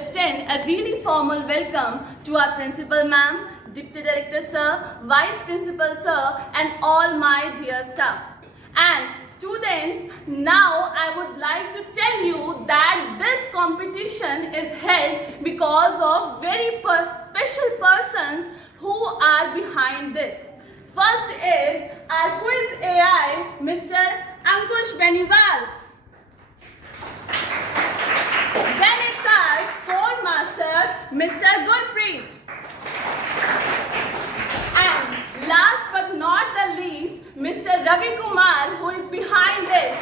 extend a really formal welcome to our Principal Ma'am, Deputy Director Sir, Vice Principal Sir and all my dear staff. And students, now I would like to tell you that this competition is held because of very special persons who are behind this. First is our quiz AI, Mr. Ankush Beniwal. Then it's our score master, Mr. Gurpreet. And last but not the least, Mr. Ravi Kumar, who is behind this.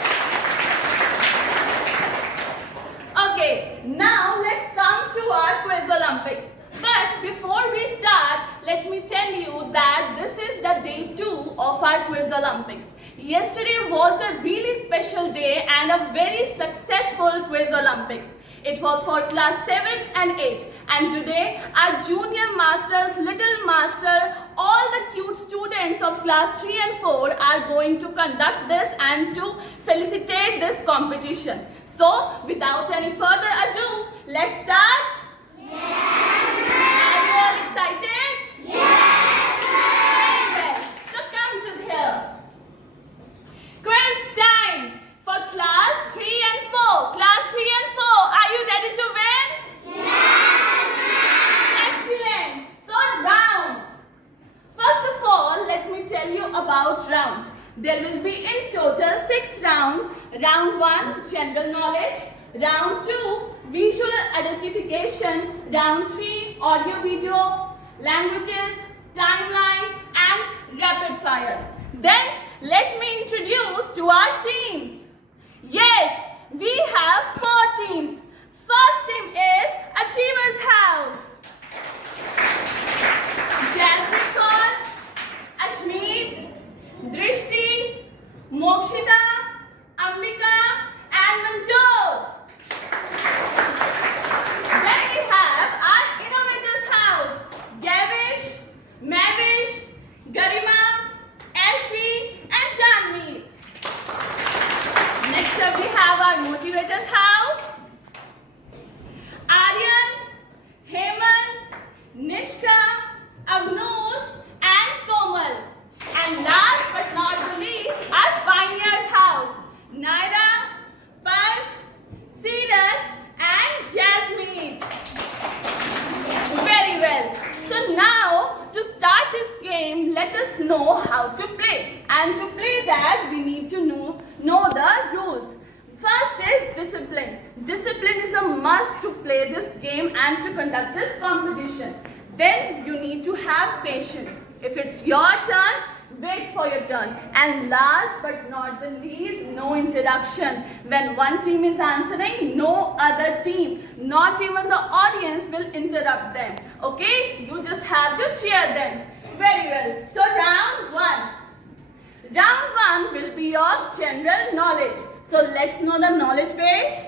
Okay, now let's come to our Quiz Olympics. But before we start, let me tell you that this is the day 2 of our Quiz Olympics. Yesterday was a really special day and a very successful Quiz Olympics. It was for class 7 and 8, and today our junior masters, little master, all the cute students of class 3 and 4 are going to conduct this and to felicitate this competition. So without any further ado, let's start. Yes, are you all excited? Yes, very well. So come to here. Quiz time for class 3 and 4. Class 3 and 4, are you ready to win? Yes! Excellent. So rounds. First of all, let me tell you about rounds. There will be in total 6 rounds. Round 1, general knowledge. Round 2, visual identification. Round 3, audio video, languages, timeline and rapid fire. Then let me introduce to our teams. Yes, we have 4 teams. First team is Achievers House. Jasmine Kaur, Ashmeet, Drishti, Mokshita, Ambika and Manjot. Then we have our Innovators House. Gavish, Mavish, Garima, Ashvi and Janmeet. Next up we have our Motivators House. Aryan, Hemant, Nishka, Avnoor and Komal. And last but not the least, our Pioneers House. Naira, Par, Seerat and Jasmine. Very well. So now to start this game, let us know how to play. And to play that, we need to know the rules. First is discipline. Discipline is a must to play this game and to conduct this competition. Then you need to have patience. If it's your turn, wait for your turn. And last but not the least, no interruption. When one team is answering, no other team, not even the audience will interrupt them. Okay? You just have to cheer them. Very well. So round 1. Round 1 will be of general knowledge. So let's know the knowledge base.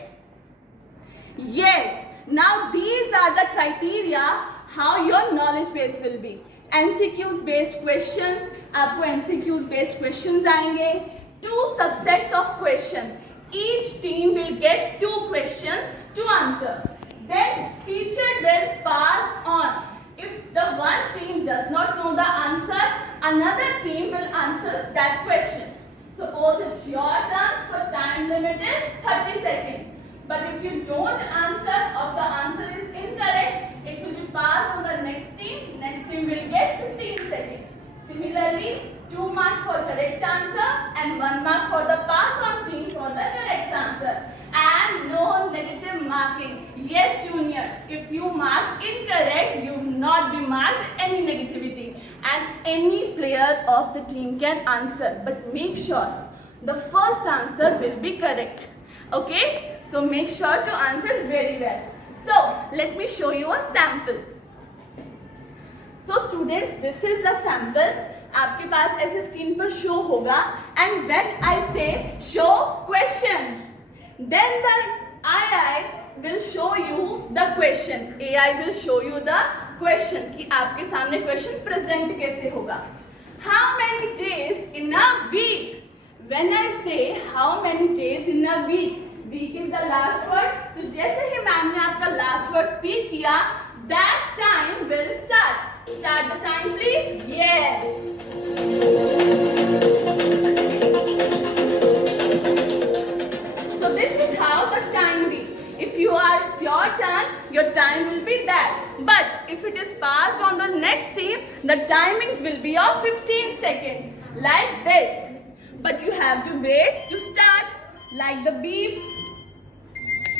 Yes. Now these are the criteria how your knowledge base will be. MCQs based question, आपको MCQs based questions आएंगे. 2 subsets of question. Each team will get 2 questions to answer. Then featured will pass on. If the one team does not know the answer, another team will answer that question. Suppose it's your turn, so time limit is 30 seconds. But if you don't answer or the answer is incorrect, it will be passed on the next team. Next team will get 15 seconds. Similarly, 2 marks for correct answer and 1 mark for the pass on team for the correct answer. And no negative marking. Yes, juniors, if you mark incorrect, you will not be marked any negativity. And any player of the team can answer. But make sure the first answer will be correct. Okay? So make sure to answer very well. So let me show you a sample. So students, this is a sample. आपके पास ऐसे screen पर show होगा. And when I say show question, then the AI will show you the question. AI will show you the question कि आपके सामने question present कैसे होगा. How many days in a week? When I say how many days in a week, week is the last word. तो जैसे ही ma'am ने आपका last word speak किया, that time will start. Start the time, please. Yes. So this is how the time be. If it's your turn, your time will be that. But if it is passed on the next team, the timings will be of 15 seconds. Like this. But you have to wait to start. Like the beep.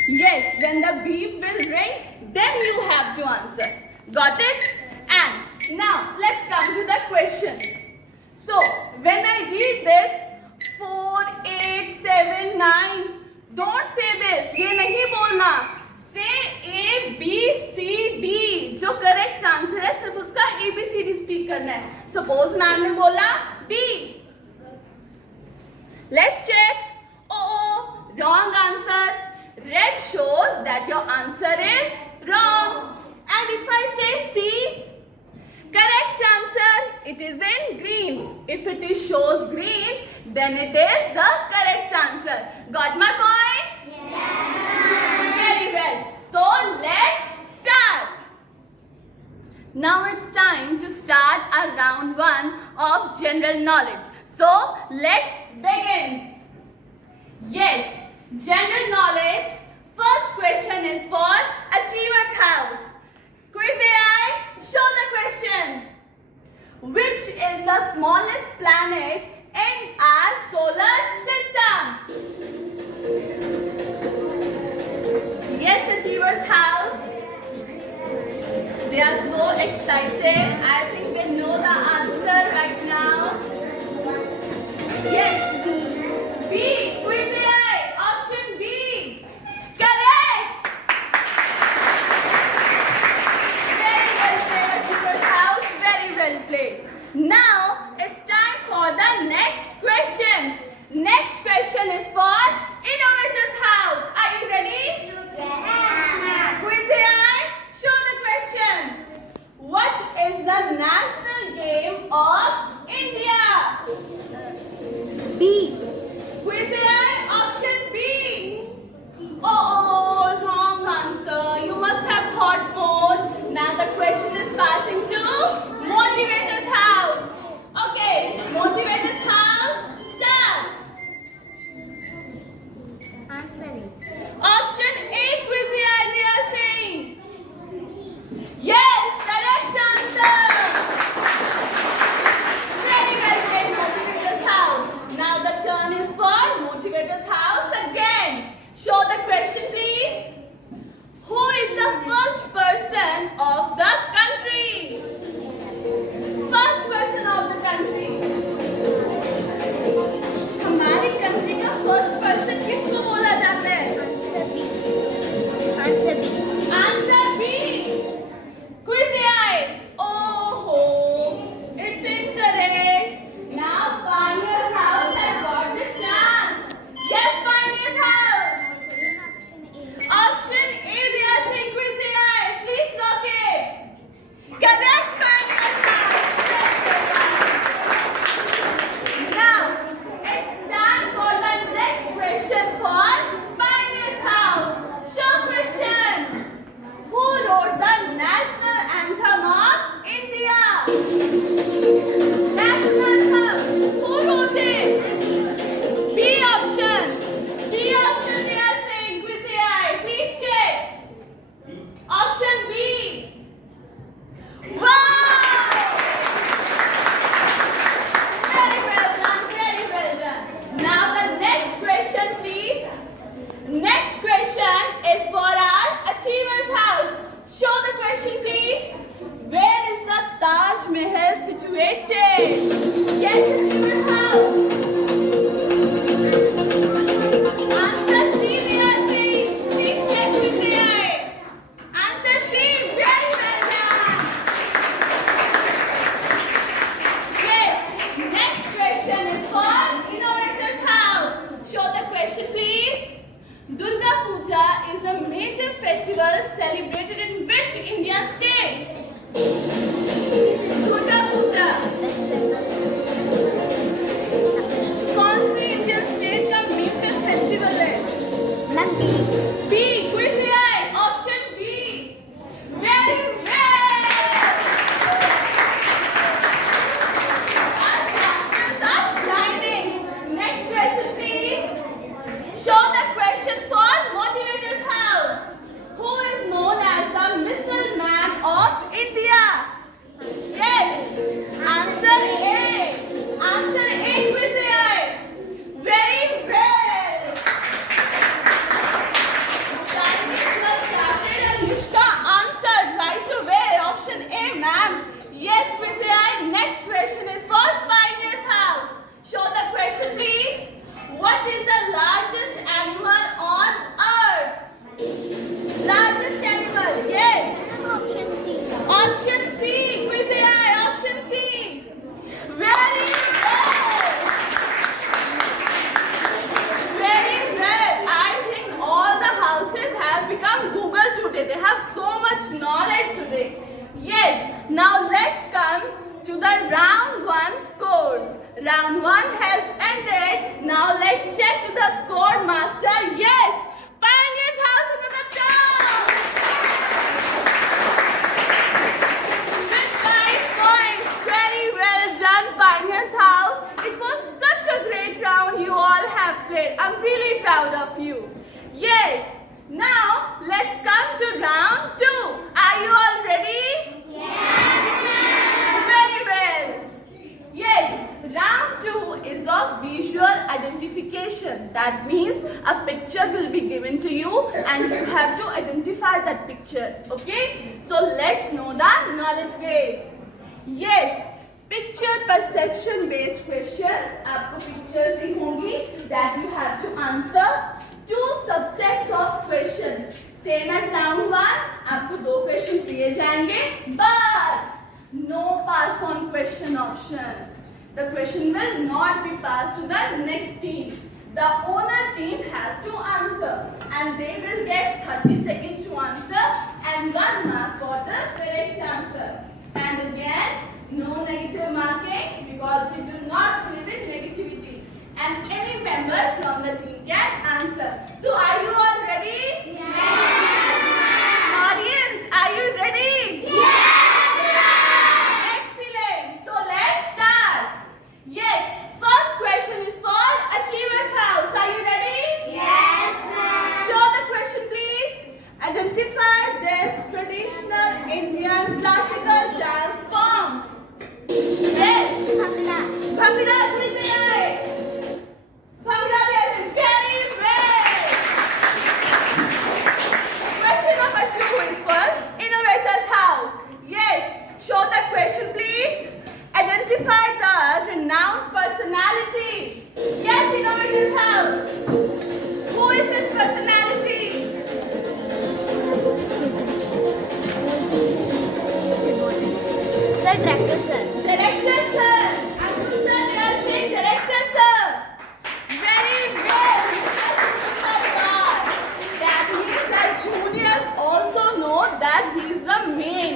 Yes, when the beep will ring, then you have to answer. Got it? And now let's come to the question. So when I read this 4, 8, 7, 9, don't say this. ये नहीं बोलना. Say A, B, C, D. जो correct answer है सिर्फ उसका A, B, C, D speak करना है. Suppose ma'am ने बोला D. Let's check. Oh, wrong answer. Red shows that your answer is wrong. And if I say C, correct answer, it is in green. If it is shows green, then it is the correct answer. Got my point? Yes. Very well. So let's start. Now it's time to start our round 1 of general knowledge. So let's begin. Yes, general knowledge. First question is for Achiever's House. Quiz AI, show the question. Which is the smallest planet in our solar system? Yes, Achiever's House. They are so excited. I think they know the answer right now. Yes. B. Quiz AI. Option B. Correct. Very well played, Achiever's House. Very well played. Now it's time for the next question. Next question is for Innovator's House. Are you ready? Yes. Quiz AI, show the question. What is the national game of India? B. Quiz AI, option B. Oh, wrong answer. You must have thought more. Now the question is passing to Motivator's House. Okay, Motivator's House, start. Answering. Option A, Quiz AI, they are saying. Yes, correct answer. Very well played, Motivator's House. Now the turn is for Motivator's House again. Show the question, please. Who is the first person of the country? First person of the country. हमारी country का first person किसको बोला जाता है? Answer B. Answer B. Quiz AI. Oh, it's incorrect. Now Pioneer's House has got the chance. Yes, Pioneer's House. Option A, they are saying Quiz AI. Please lock it. Correct. proud of you. Yes. Now let's come to round 2. Are you all ready? Yes, ma'am. Very well. Yes, round 2 is of visual identification. That means a picture will be given to you and you have to identify that picture. Okay? So let's know the knowledge base. Yes, picture perception based questions. आपको pictures दी होंगी that you have to answer. 2 subsets of question. Same as round 1. आपको 2 questions दिए जाएंगे, but no pass on question option. The question will not be passed to the next team. The owner team has to answer and they will get 30 seconds to answer and 1 mark for the correct answer. And again, no negative marking because we do not believe in negativity. And any member from the team can answer. So are you all ready? Yes. Audience, are you ready? Yes. Excellent. So let's start. Yes. First question is for Achievers House. Are you ready? Yes, ma'am. Show the question, please. Identify this traditional Indian classical dance form. Yes. Bhangra. Bhangra, please say. Bhangra, yes. Very well. Question number 2 is for Innovators House. Yes. Show the question, please. Identify the renowned personality. Yes, Innovators House. Who is this personality? Sir, tractor, sir. Director, sir. Andrew, sir, they are saying director, sir. Very well. That means that juniors also know that he is the main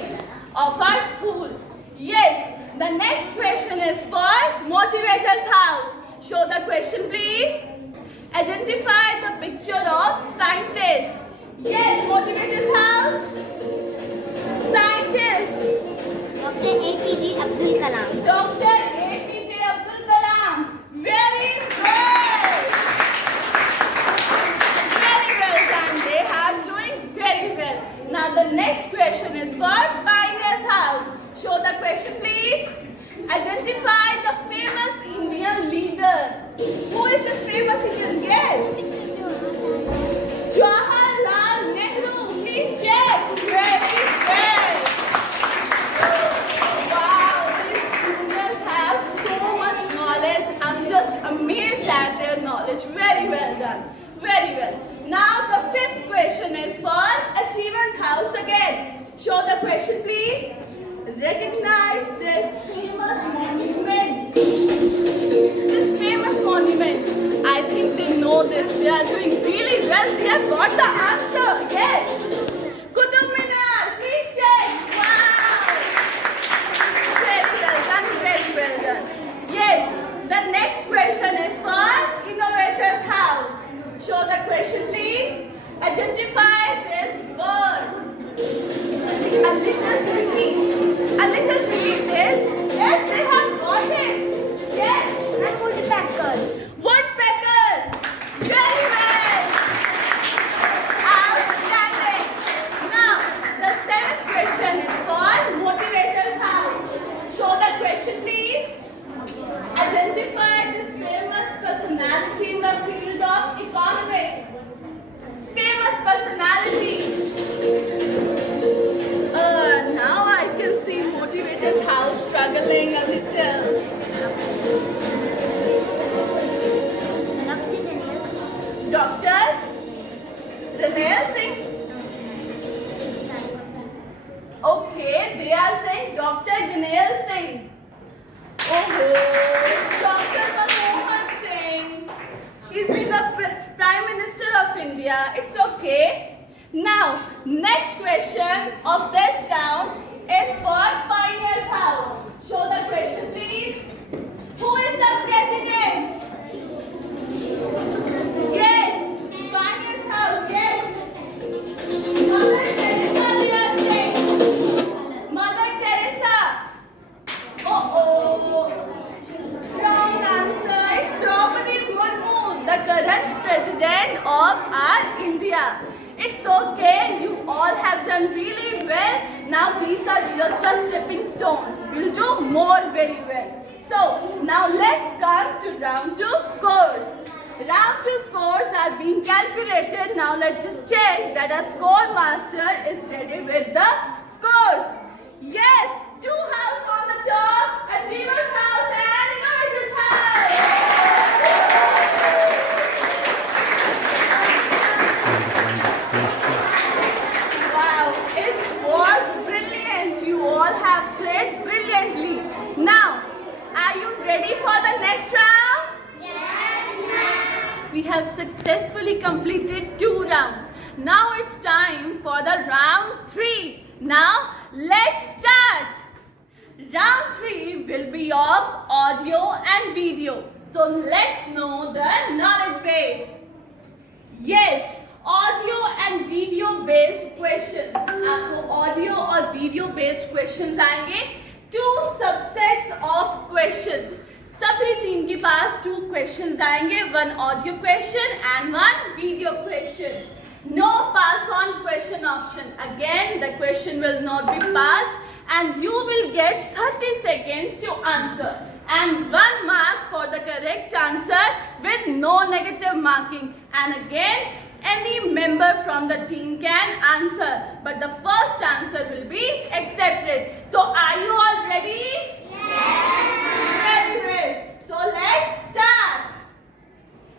of our school. Yes. The next question is for Motivators House. Show the question, please. Identify the picture of scientist. Yes, Motivators House. Scientist. Dr. APJ Abdul Kalam. Dr. APJ Abdul Kalam. Very good. Very well done. They are doing very well. Now the next question is for Pioneers House. Show the question, please. Identify the famous Indian leader. Who is this famous Indian? Yes. Jawaharlal Nehru. Please check. Very well. Wow, these students have so much knowledge. I'm just amazed at their knowledge. Very well done. Very well. Now the 5th question is for Achievers House again. Show the question, please. Recognize this famous monument. This famous monument. I think they know this. They are doing really well. They have got the answer. Yes. Qutub Minar. Please check. Wow. Very well done. Very well done. Yes. The next question is for Innovators House. Show the question, please. Identify this bird. A little tricky. A little tricky is, yes, they have got it. Yes. And woodpecker. Woodpecker. Very well. Outstanding. Now, the 7th question is for Motivators House. Show the question, please. Identify this famous personality in the field of economics. Famous personality. Now I can see Motivators House struggling a little. Dr. Ranil Singh. Okay, they are saying Dr. Ranil Singh. Oh, Dr. Manmohan Singh. He's been the Prime Minister of India. It's okay. Now, next question of this round is for Pioneers House. Show the question, please. Who is the president? Yes, Pioneers House, yes. Mother Teresa, we are saying. Mother Teresa. Oh. Wrong answer. It's Draupadi Murmu. The current president of our India. It's okay, you all have done really well. Now these are just the stepping stones. We'll do more very well. So now let's come to round 2 scores. Round 2 scores are being calculated. Now let's just check that our score master is ready with the scores. Yes, 2 house on the top, Achievers House and Innovators House. Wow, it was brilliant. You all have played brilliantly. Now, are you ready for the next round? We have successfully completed 2 rounds. Now it's time for the round 3. Now let's start. Round 3 will be of audio and video. So let's know the knowledge base. Yes, audio and video based questions. आपको audio और video based questions आएंगे. 2 subsets of questions. सभी team के पास 2 questions आएंगे, 1 audio question and 1 video question. No pass on question option. Again, the question will not be passed and you will get 30 seconds to answer and 1 mark for the correct answer with no negative marking. And again, any member from the team can answer, but the first answer will be accepted. So are you all ready? Very well. So let's start.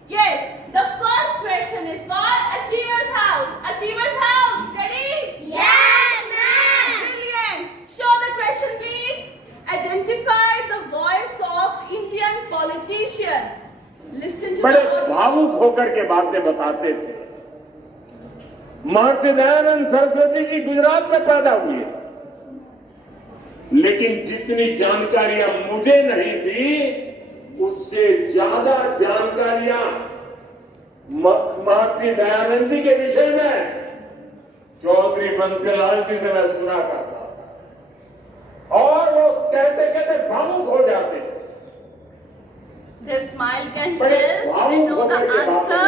Yes, the first question is for Achievers House. Achievers House, ready? Yes, ma'am. Brilliant. Show the question, please. Identify the voice of Indian politician. Listen to बड़े the भावुक होकर के बातें बताते थे। महर्षि दयानंद सरस्वती जी गुजरात में पैदा हुए, लेकिन जितनी जानकारियां मुझे नहीं थी उससे ज्यादा जानकारियां महर्षि दयानंद जी के विषय में चौधरी बंसीलाल जी से मैं सुना करता था और वो कहते कहते भावुक हो जाते थे। Their smile can tell they know the answer.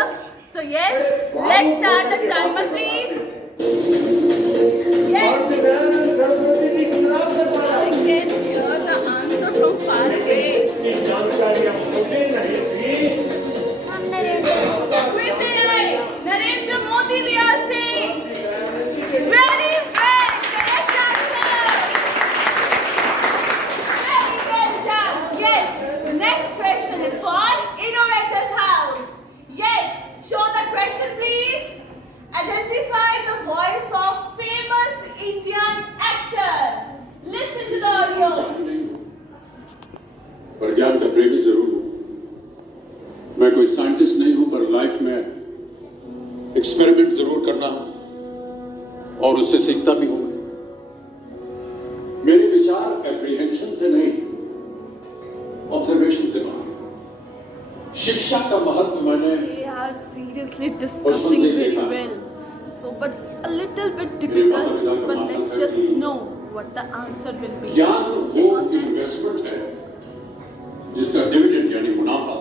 So yes, let's start the timer, please. Yes, Maharshi Dayanand Saraswati ji Gujarat में पैदा I हुए, can hear the answer from far away. जितनी जानकारियां मुझे नहीं थी हम Narendra Quiz AI, Narendra Modi Diyar Singh. Very well, correct answer. Very well done. Yes, the next question is for Innovators House. Yes, show the question, please. Identify the voice of famous Indian actor. Listen to the audio. पर ज्ञान का प्रेमी जरूर हूं। मैं कोई scientist नहीं हूं, पर लाइफ में एक्सपेरिमेंट जरूर करना और उससे सीखता भी हूं। मेरे विचार एप्रीहेंशन से नहीं, ऑब्जर्वेशन से बने। शिक्षा का महत्व मैंने They are seriously discussing very well. So, but a little bit difficult. But let's just know what the answer will be. ज्ञान Check वो on that. इन्वेस्टमेंट है जिसका डिविडेंड यानी मुनाफा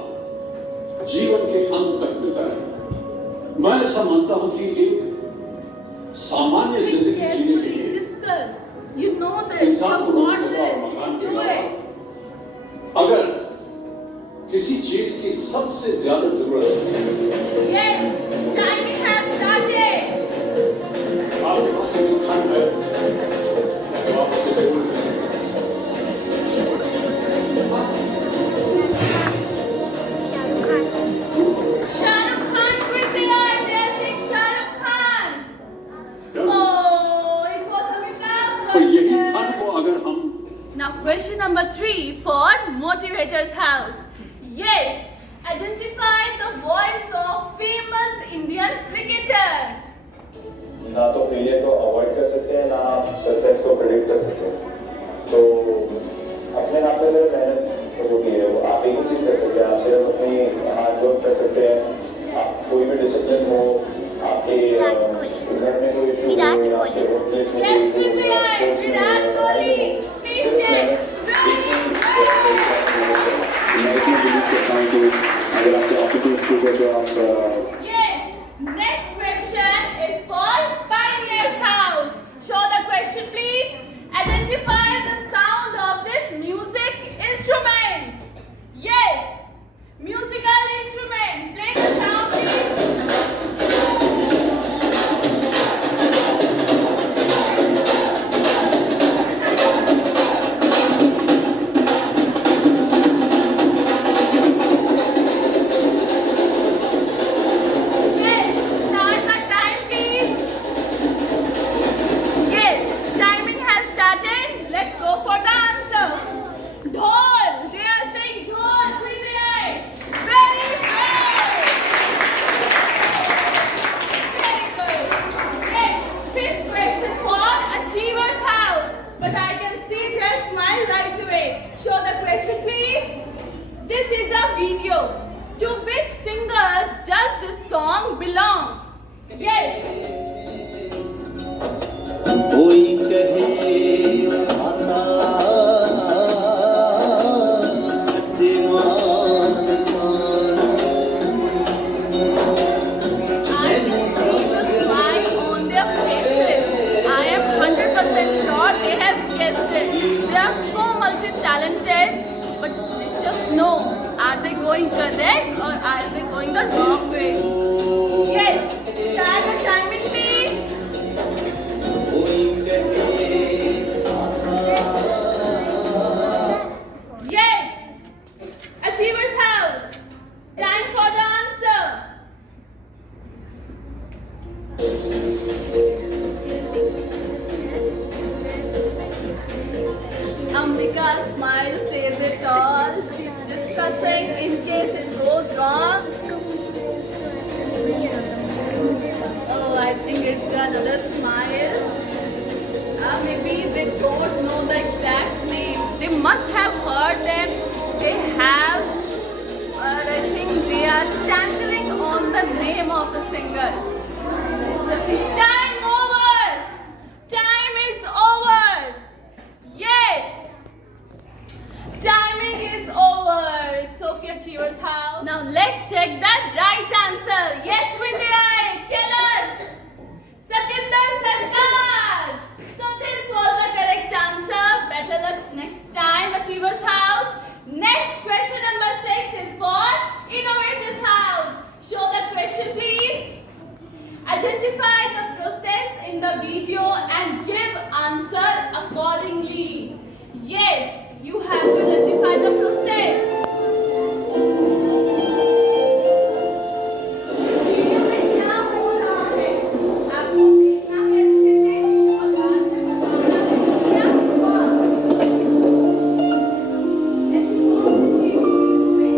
जीवन के अंत तक मिलता है। मैं ऐसा मानता हूं कि एक सामान्य Think जिंदगी जीने के carefully, लिए discuss. You know this. You इंसान have को got this. You can do it. अगर किसी चीज की सबसे ज्यादा जरूरत है, Yes, timing has started. आपके पास एक धन है तो आप उसे जोड़ सकते हैं। Shahrukh Khan Shah Rukh Khan, quiz AI, they're saying Shah Rukh Khan. Oh, it was a without तो यही question. धन को अगर हम Now question number 3 for Motivators House. Yes, identify the voice of famous Indian cricketer. ना तो फेलियर को avoid कर सकते हैं, ना सक्सेस को प्रेडिक्ट कर सकते हैं। तो अपने आप पे सिर्फ मेहनत होती है, वो आप एक ही चीज़ कर सकते हैं। आप सिर्फ अपनी हार्ड वर्क कर सकते हैं। आप कोई भी डिसिप्लिन हो, आपके घर में कोई इशू हो या फिर वर्कप्लेस में Yes, कोई quiz इशू हो या AI, स्पोर्ट्स में Virat Kohli. Please check. मैं इसमें बिलीव करता हूँ कि अगर आपके एटीट्यूड ठीक है तो आप Yes. Next question is for Pioneer's House. Show the question, please. Identify the sound of this music instrument. Yes. Musical instrument. Play the sound, please. Yes. Start the time, please. Yes. Timing has started. Let's go for the answer. Dhol. They are saying dhol. Vijay. Very well. Very good. Yes. Fifth question for Achiever's House. But I can see their smile right away. Show the question, please. This is a video. To which singer does this song belong? Yes. कोई कहे आता सच्चे मान I can see the smile on their faces. I am 100% sure they have guessed it. They are so multi-talented, but let's just know, are they going correct or are they going the wrong way? Yes, start the timing, please. कोई कहे Yes, Achiever's House. Time for the answer. Ambika's smile says it all. She's discussing in case it goes wrong. Oh, I think it's another smile. Maybe they don't know the exact name. They must have heard them. They have, but I think they are tangling on the name of the singer. Let's just see. Time over. Time is over. Yes. Timing is over. It's okay, Achiever's House. Now let's check the right answer. Yes, Vijay, tell us. Satinder Sarkaj. So this was the correct answer. Better luck next time, Achiever's House. Next question number 6 is for Innovator's House. Show the question, please. Identify the process in the video and give answer accordingly. Yes, you have to identify the process. इस video में क्या हो रहा है आपको देखना है अच्छे से और बाद में बताना है क्या हुआ। ऐसी कौन सी चीज हुई इसमें?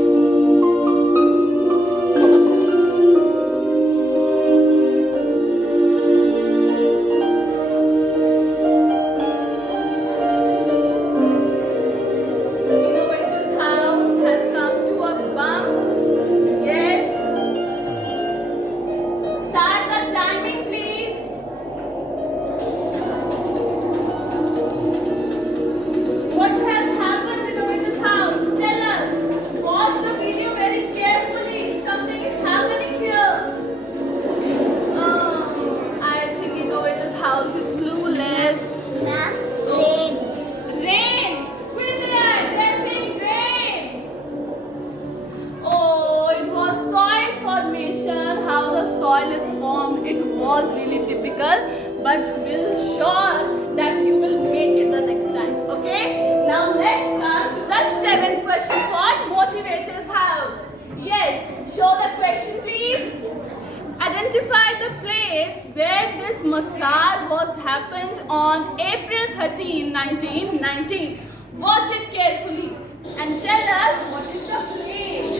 Innovator's House has come to a bump. Yes. Start the timing, please. What has happened, Innovator's House? Tell us. Watch the video very carefully. Something is happening here. I think Innovator's House is clueless. Ma'am, rain. Rain! Vijay, they're saying rain! Oh, it was soil formation. How the soil is formed, it was really difficult. But we'll sure that you will make it the next time. Okay? Now let's come to the 7th question for Motivator's House. Yes, show the question, please. Identify the place where this massage was happened on April 13, 1919. Watch it carefully and tell us what is the place.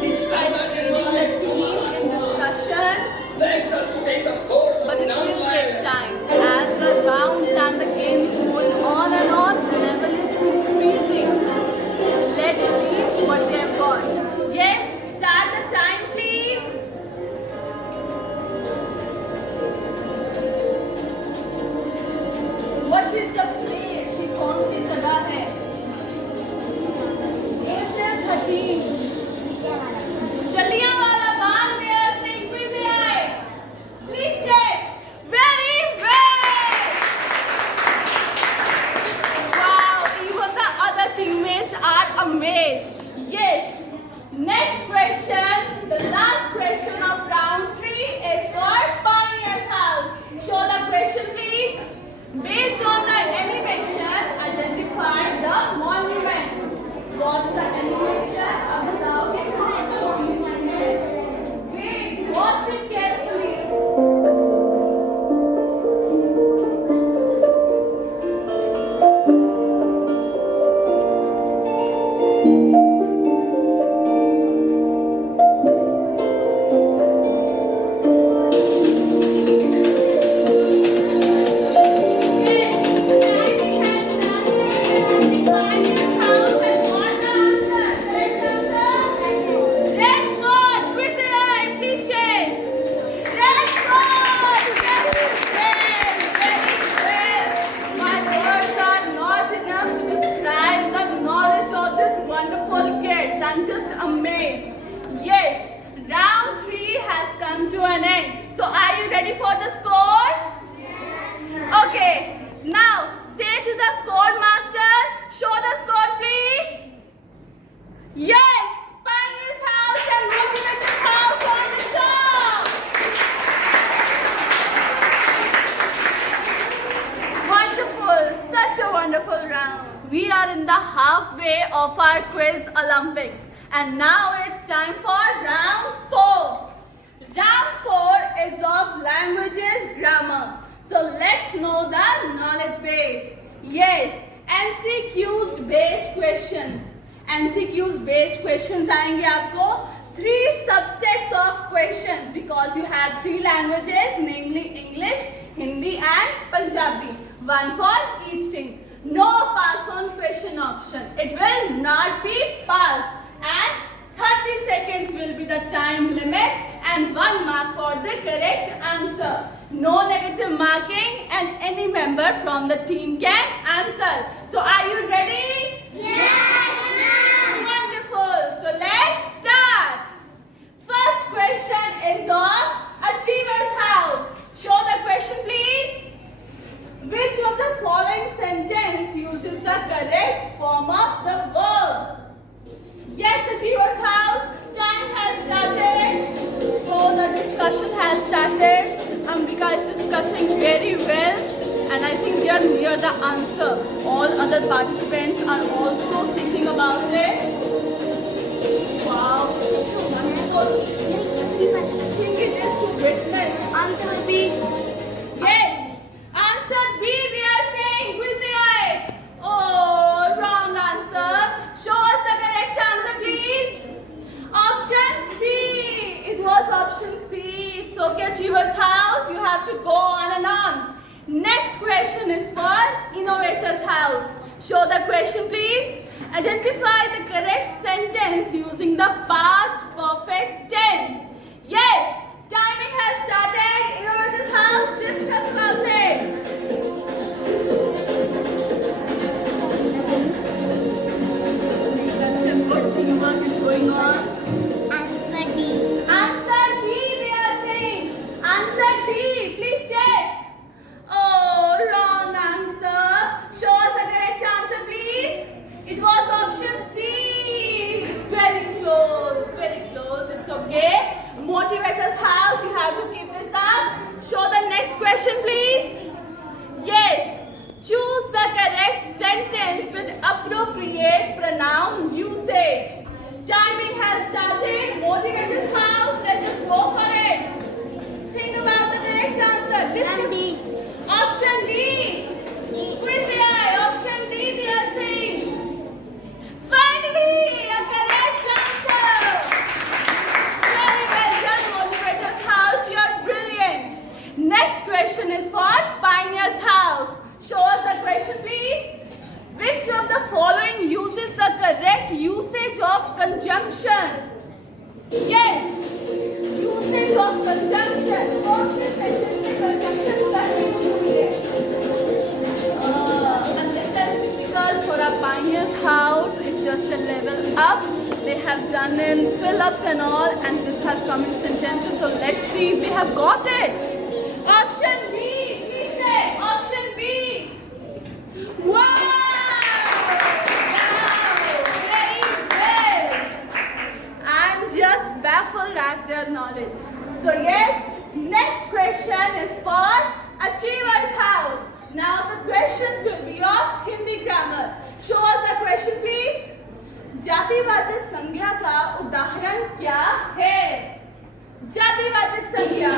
Vishwa is leading the team in discussion. What is the place? ये कौन सी जगह है? April 13. Jallianwala Bagh, they are saying QuizAI. Please check. Very well. Wow, even the other teammates are amazed. Yes. Next question, the last question of round 3 is for Pioneer's House. Show the question, please. Based on the animation, identify the monument. Watch the animation. अब बताओ कि कौन सा monument है. Wait, watch it carefully. I'm just amazed. Yes, round 3 has come to an end. So are you ready for the score? Yes. Okay, now say to the score master, show the score please. Yes, Pioneer's House and Motivator's House on the top. Wonderful, such a wonderful round. We are in the halfway of our quiz Olympics and now it's time for round 4. Round 4 is of languages grammar. So let's know the knowledge base. Yes, MCQs based questions. MCQs based questions आएंगे आपको 3 subsets of questions because you have 3 languages namely English, Hindi and Punjabi. One for each thing. No pass on question option. It will not be passed and 30 seconds will be the time limit and 1 mark for the correct answer. No negative marking and any member from the team can answer. So are you ready? Yes, ma'am. Wonderful. So let's start. First question is of Achiever's House. Show the question please. Which of the following sentence uses the correct form of the verb? Yes, Achiever's House, time has started. So the discussion has started. Ambika is discussing very well and I think we are near the answer. All other participants are also thinking about it. Wow, such a wonderful thing it is to witness. Answer B. Yes, answer B they are saying QuizAI. Oh, wrong answer. Show us the correct answer please. Option C. It was option C. It's okay, Achiever's House. You have to go on and on. Next question is for Innovator's House. Show the question please. Identify the correct sentence using the past perfect tense. Yes, timing has started. Innovator's House, discuss about it. Such a good teamwork is going on. Answer D. Answer D they are saying. Answer D, please check. Oh, wrong answer. Show us the correct answer please. It was option C. Very close, very close. It's okay. Motivator's House, you have to keep this up. Show the next question please. Yes, choose the correct sentence with appropriate pronoun usage. Timing has started. Motivator's House, let's just go for it. Think about the correct answer. Discuss. D. Option D. QuizAI, option D they are saying. Finally, a correct answer. Very well done, Motivator's House. You are brilliant. Next question is for Pioneer's House. Show us the question, please. Which of the following uses the correct usage of conjunction? Yes, usage of conjunction. कौन से sentence में conjunction सही use हुई है? done in fill-ups and all, and this has come in sentences. So let's see if we have got it. Option B, please say option B. Wow! Very well. I'm just baffled at their knowledge. So yes, next question is for Achiever's House. Now the questions will be of Hindi grammar. Show us the question please. जातिवाचक संज्ञा का उदाहरण क्या है? जातिवाचक संज्ञा।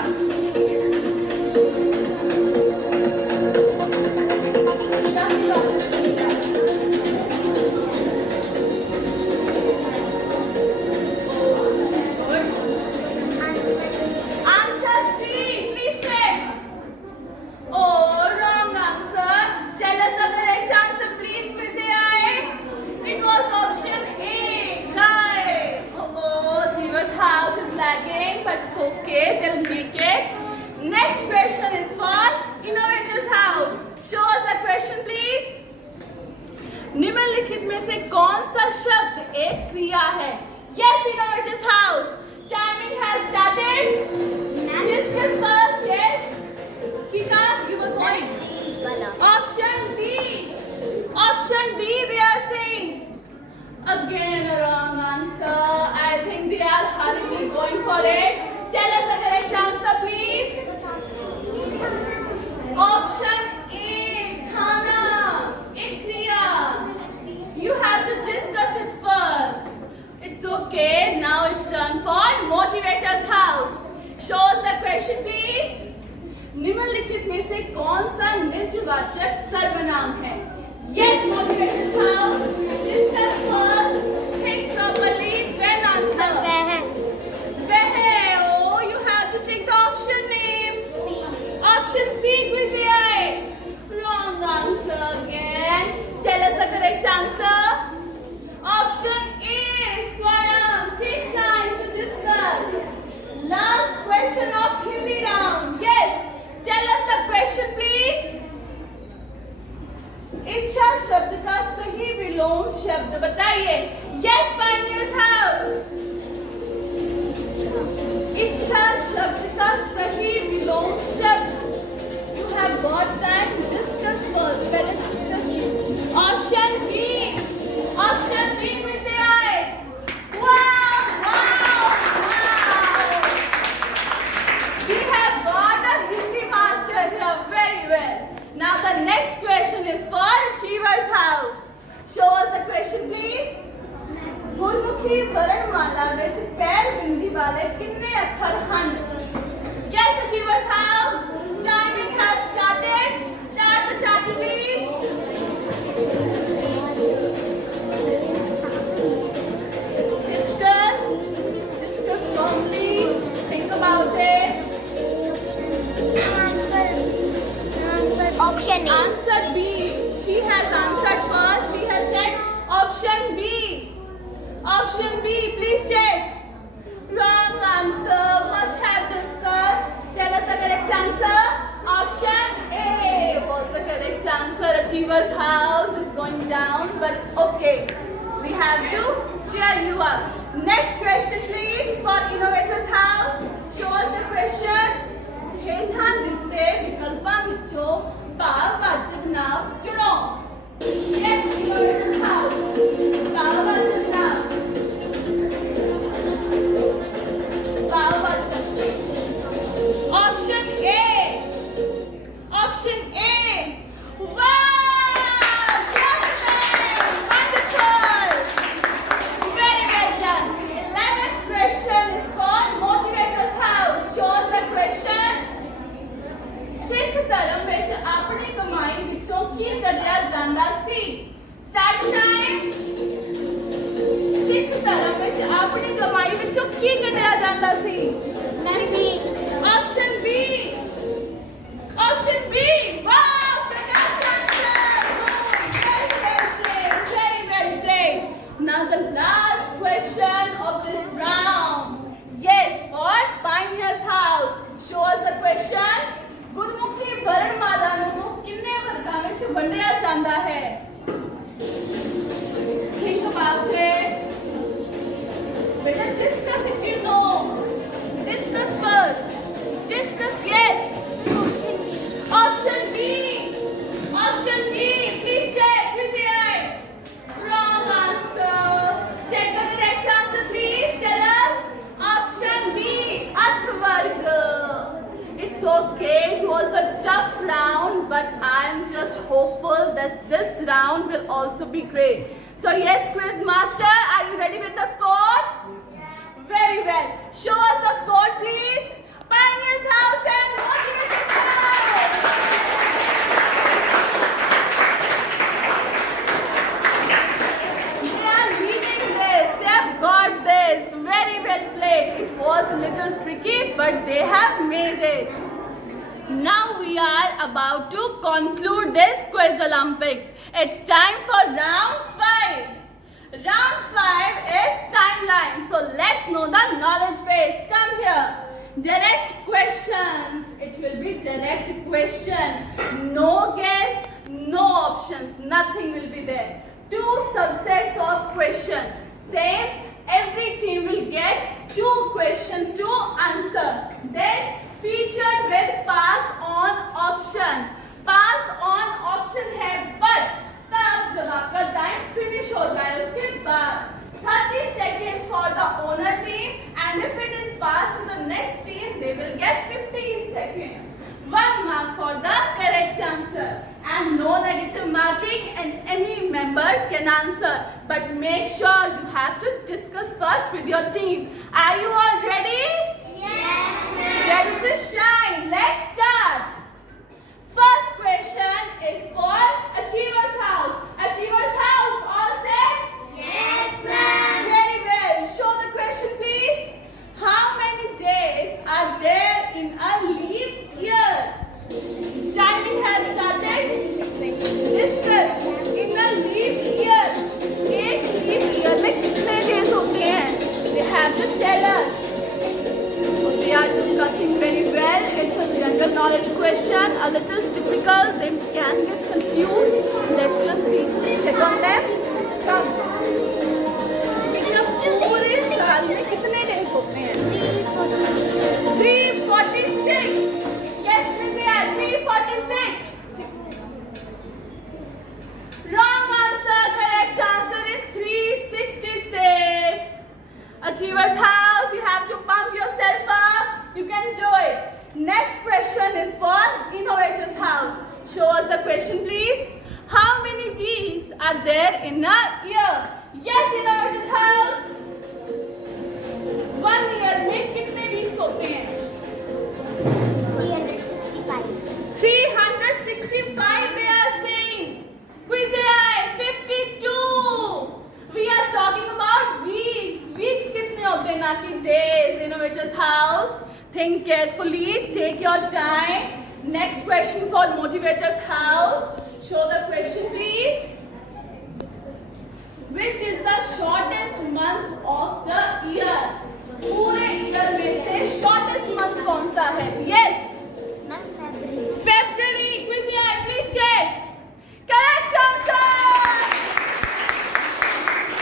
जातिवाचक संज्ञा। Answer C, please check. Oh, wrong answer. Tell us the correct answer, please, Vijay. Because option A, guy. Oh, Jeeva's house is lagging, but it's okay. They'll make it. Next question is for Innovator's house. Show us the question, please. निम्नलिखित में से कौन सा शब्द एक क्रिया है? Yes, Innovator's house. Timing has started. Discuss first. Yes. Speaker, you were going. Option D. Option D. They are saying. Again a wrong answer. I think they are hurriedly going for it. Tell us the correct answer, please. Option A. Khana. A kriya. You have to discuss it first. It's okay. Now it's done for Motivator's house. Show us the question, please. निम्नलिखित में से कौन सा निजवाचक सर्वनाम है? Yes, Motivator's house. Discuss first. Think properly, then answer. वह। Oh, you have to take the option name. Option C, Vijay. Wrong answer again. Tell us the correct answer. Option A, Swayam. Take time to discuss. Last question of Hindi round. Yes. Tell us the question, please. इच्छा शब्द का सही विलोम शब्द बताइए. Yes, Pioneer's house. इच्छा शब्द का सही विलोम शब्द. You have got time to discuss first. पहले discuss. Option B. Option B में से आए. Wow, wow, wow. We have got a Hindi master here very well. Now the next question is for Achiever's house. Show us the question, please. Gurmukhi वर्णमाला ਵਿੱਚ ਪੈਰ ਬਿੰਦੀ ਵਾਲੇ ਕਿੰਨੇ ਅੱਖਰ ਹਨ? Yes, Achiever's house. Timing has started. Start the time, please. Discuss calmly. Think about it. Option A. Answer B. She has answered first. She has said option B. Option B. Please check. Wrong answer. Must have discussed. Tell us the correct answer. Option A was the correct answer. Achiever's house is going down, but okay. We have to cheer you up. Next question, please, for Innovator's house. Show us the question. ਹੇਠਾਂ ਦਿੱਤੇ ਵਿਕਲਪਾਂ ਵਿੱਚੋਂ ਭਾਵਵਾਚਕ ਨਾਮ ਚੁਣੋ. Yes, Innovator's house. ਭਾਵਵਾਚਕ ਨਾਮ. ਭਾਵਵਾਚਕ. Option A. Option A. Wow! Justin! Wonderful! Very well done. 11th question is for Motivator's house. Show us the question. ਸਿੱਖ ਧਰਮ ਵਿੱਚ ਆਪਣੀ ਕਮਾਈ ਵਿੱਚੋਂ ਕੀ ਕੱਢਿਆ ਜਾਂਦਾ ਸੀ? Start the time. ਸਿੱਖ ਧਰਮ ਵਿੱਚ ਆਪਣੀ ਕਮਾਈ ਵਿੱਚੋਂ ਕੀ ਕੱਢਿਆ ਜਾਂਦਾ ਸੀ? Option B. Option B. Wow! The correct answer. Very well played. Very well played. Now the last question of this round. Yes, for Pioneer's house. Show us the question. Gurmukhi ਵਰਣਮਾਲਾ ਨੂੰ ਕਿੰਨੇ ਵਰਗਾਂ ਵਿੱਚ ਵੰਡਿਆ ਜਾਂਦਾ ਹੈ? Think about it. it was a tough round, but I'm just hopeful that this round will also be great. So yes, quiz master, are you ready with the score? Very well. Show us the score, please. Pioneers House and Motivation House. They are leading this. They have got this. Very well played. It was a little tricky, but they have made it. Now we are about to conclude this Quiz Olympics. It's time for round 5. Round 5 is timeline. So let's know the knowledge base. Come here. Direct questions. It will be direct question. No guess, no options. Nothing will be there. 2 subsets of question. Same. Every team will get 2 questions to answer. Then featured with pass on option. Pass on option है but तब जब आपका time finish हो जाए उसके बाद 30 seconds for the owner team, and if it is passed to the next team they will get 15 seconds. 1 mark for the correct answer and no negative marking, and any member can answer, but make sure you have to discuss first with your team. Are you all ready? Ready to shine? Let's start. First question is called Achievers House. Achievers House, all set? Yes, ma'am. Very well. Show the question, please. How many days are there in a leap year? Timing has started. Discuss. In a leap year. एक leap year में कितने days होते हैं? They have to tell us. They are discussing very well. It's a general knowledge question, a little typical. They can get confused. Let's just see. Check on them. Come. पूरे साल में कितने days होते हैं? 346. Yes, Miss A. 346. Wrong answer. Correct answer is 366. Achievers House, you have to pump yourself up. You can do it. Next question is for Innovators House. Show us the question, please. How many weeks are there in a year? Yes, Innovators House. 1 year में कितने weeks होते हैं? 365. 365 they are saying. Quiz AI 52. We are talking about weeks. Weeks कितने होते हैं ना कि days. Innovators House. Think carefully. Take your time. Next question for Motivators House. Show the question, please. Which is the shortest month of the year? पूरे year में से shortest month कौन सा है? Yes. Ma'am, February. February. Quiz AI, please check. Correct answer.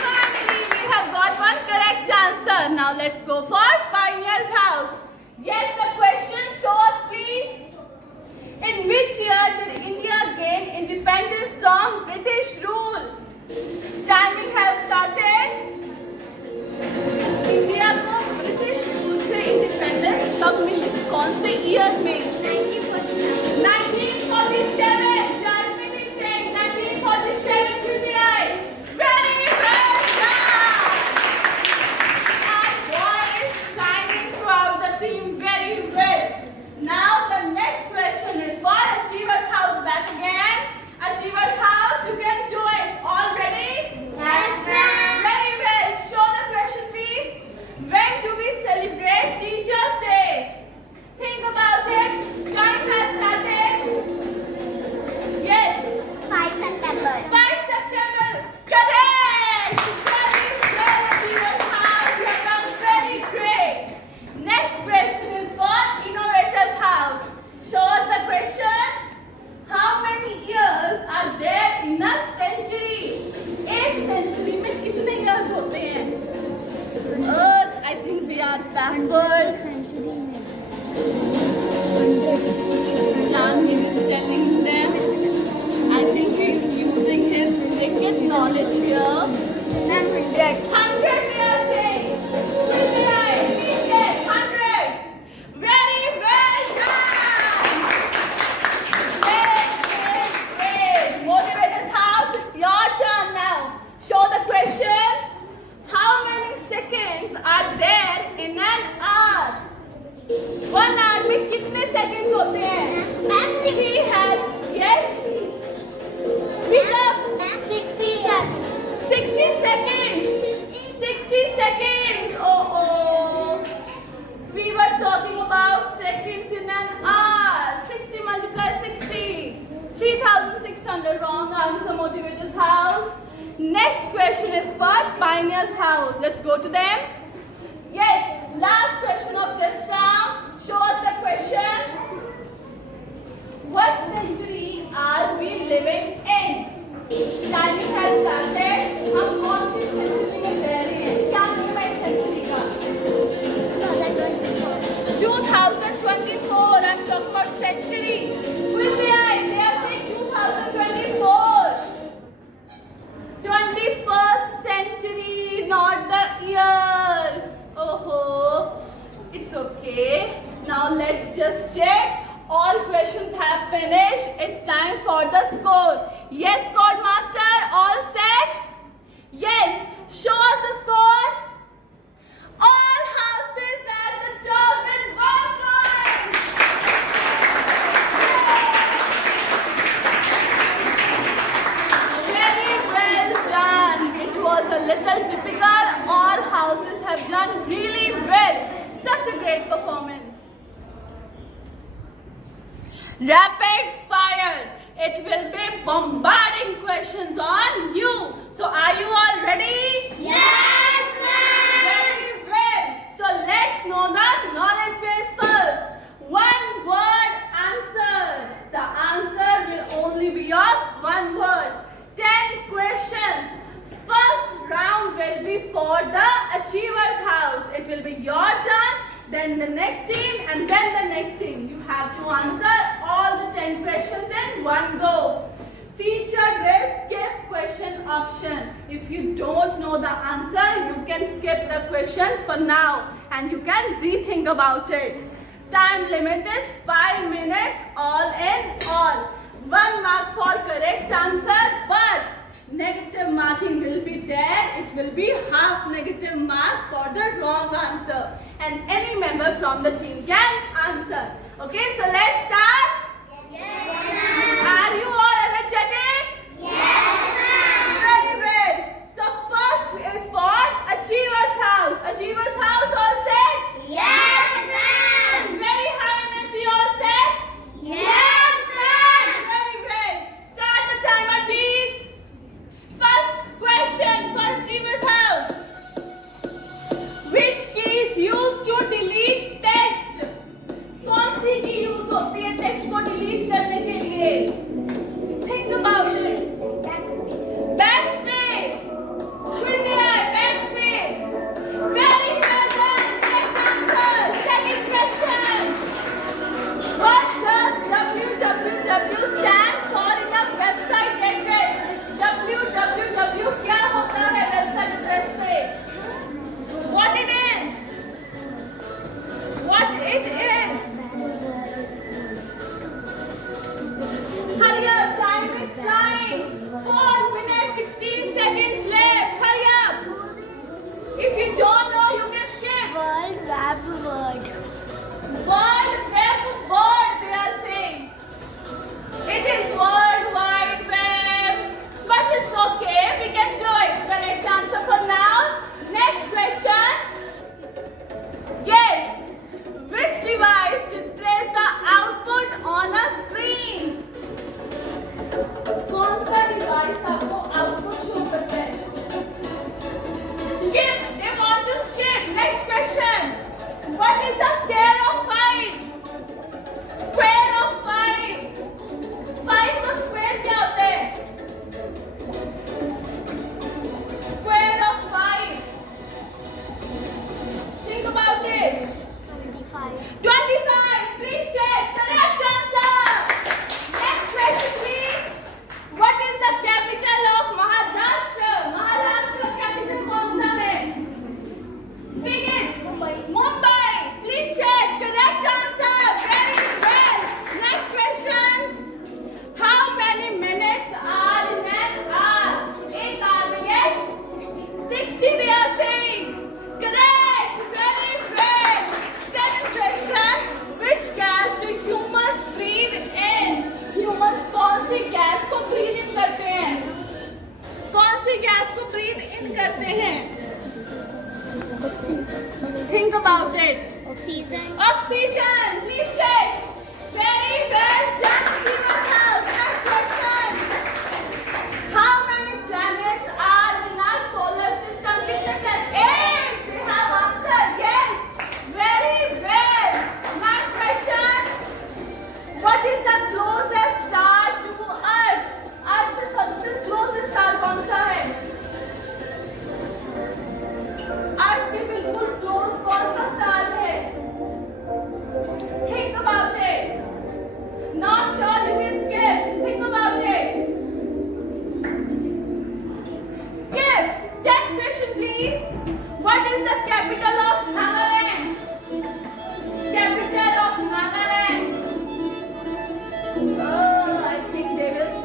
Finally, we have got one correct answer. Now let's go for Pioneers House. Yes, the question. Show us, please. In which year did India gain independence from British rule? Timing has started. India को British rule से independence कब मिली? कौन से year He has, yes? Speak up. 60 60 seconds. 60 seconds. Oh. We were talking about seconds in an hour. 60 multiplied 60. 3,600. Wrong answer, Motivator's house. Next question is for Pioneer's house. Let's go to them. Yes, last question of this round. Show us the question. What century are we living in? Timing has started. हम कौन सी century में रह रहे हैं? क्या नियम है century का? 2024. I'm talking about century. Who is there? They are saying 2024. 21st century, not the year. Oh, it's okay. Now let's just check. All questions have finished. It's time for the score. Yes, Code Master, all set? Yes, show us the score. All houses at the top with 1 point. Very well done. It was a little typical. All houses have done really well. Such a great performance. Rapid fire. It will be bombarding questions on you. So are you all ready? Yes, ma'am. Very well. So let's know the knowledge base first. One word answer. The answer will only be of one word. 10 questions. First round will be for the Achievers House. It will be your turn, then the next team, and then the next team. You have to answer all the 10 questions in one go. Featured with skip question option. If you don't know the answer, you can skip the question for now and you can rethink about it. Time limit is 5 minutes all in all. 1 mark for correct answer, but negative marking will be there. It will be half negative marks for the wrong answer. And any member from the team can answer. Okay, so let's start. Are you all energetic? Very well. So first is for Achievers House. Achievers House all set? Very high energy all set? Very well. Start the timer please. First question for Achievers House. Which key is used to delete text? कौन सी की use होती है text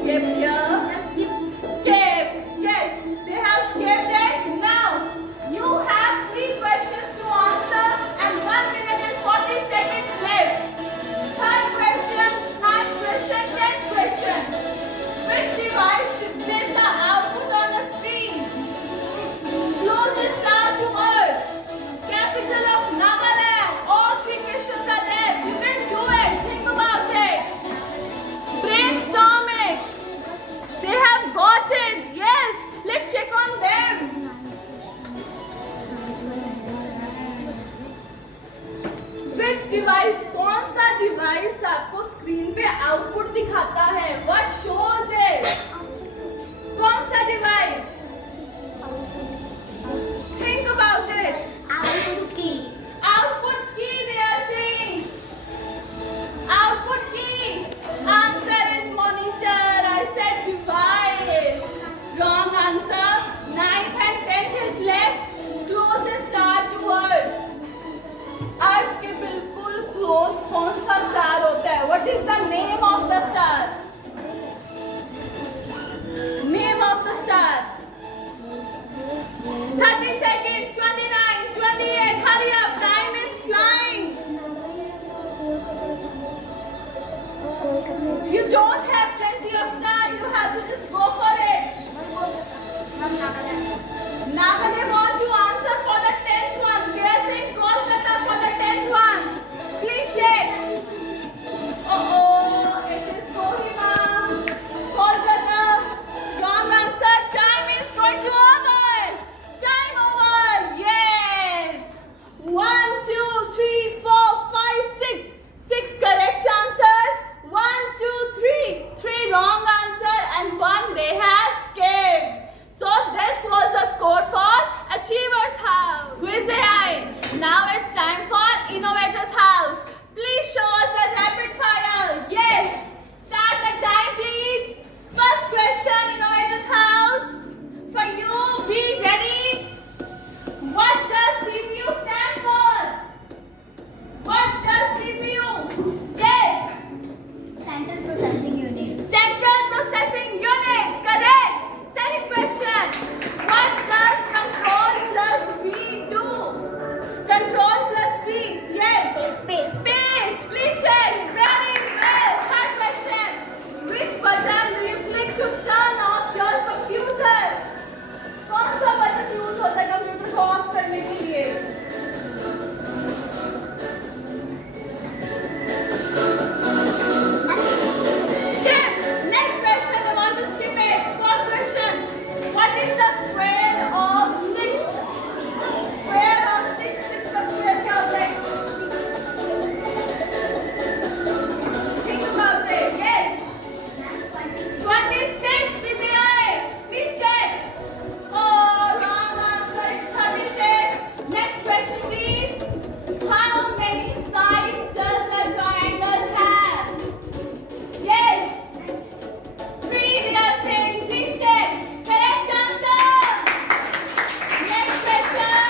skip here. Skip. Yes, they have skipped it. Now, you have 3 questions to answer and 1 minute and 40 seconds left. Third question, 9th question, 10th question. Which device displays the output on the screen? Closest star to Earth. Capital of Nagaland. All 3 questions are left. You can do it. Think about it. Brainstorm it. They have got it. Yes. Let's check on them. Which device? कौन सा device आपको screen पे output दिखाता है? What shows it? कौन सा device? Think about it. Output key. Output key they are saying. Output key. Answer is monitor. I said device. Wrong answer. 9th and 10th is left. Closest star to Earth. Earth के बिल्कुल close कौन सा star होता है? What is the name of the star? Name of the star. 30 seconds, 29, 28, hurry up, time is flying. You don't have plenty of time, you have to just go for it. Now they want to answer for the 10th one. They are saying Kolkata for the 10th one. Please check. Uh-oh, it is Kohima. Kolkata. Wrong answer. Time is going to over. Time over. Yes. 1, 2, 3, 4, 5, 6. 6 correct answers. 1, 2, 3. 3 wrong answer and 1 they have skipped. So this was the score for Achievers House. Quiz AI. Now it's time for Innovators House. Please show us the rapid fire. Yes. Start the time, please. First question, Innovators House. For you, be ready. What does CPU stand for? What does CPU? Yes. Central processing unit. Central Processing Unit. Correct. Second question. What does control plus V do? Control plus V. Yes. Space. Space. Please check. Very well. Third question. Which button do you click to turn off your computer? कौन सा button use होता है computer को of करने के लिए? Skip. Next question. I want to skip it. Fourth question. What is the square of 6? Square of 6. 6 का square क्या होता है? Think about it. Yes. 26. Busy eye. Please check. Oh, wrong answer. It's 36. Next question, please. How many sides does a triangle have? Yes. 3 they are saying. Please check. Correct answer. Next question.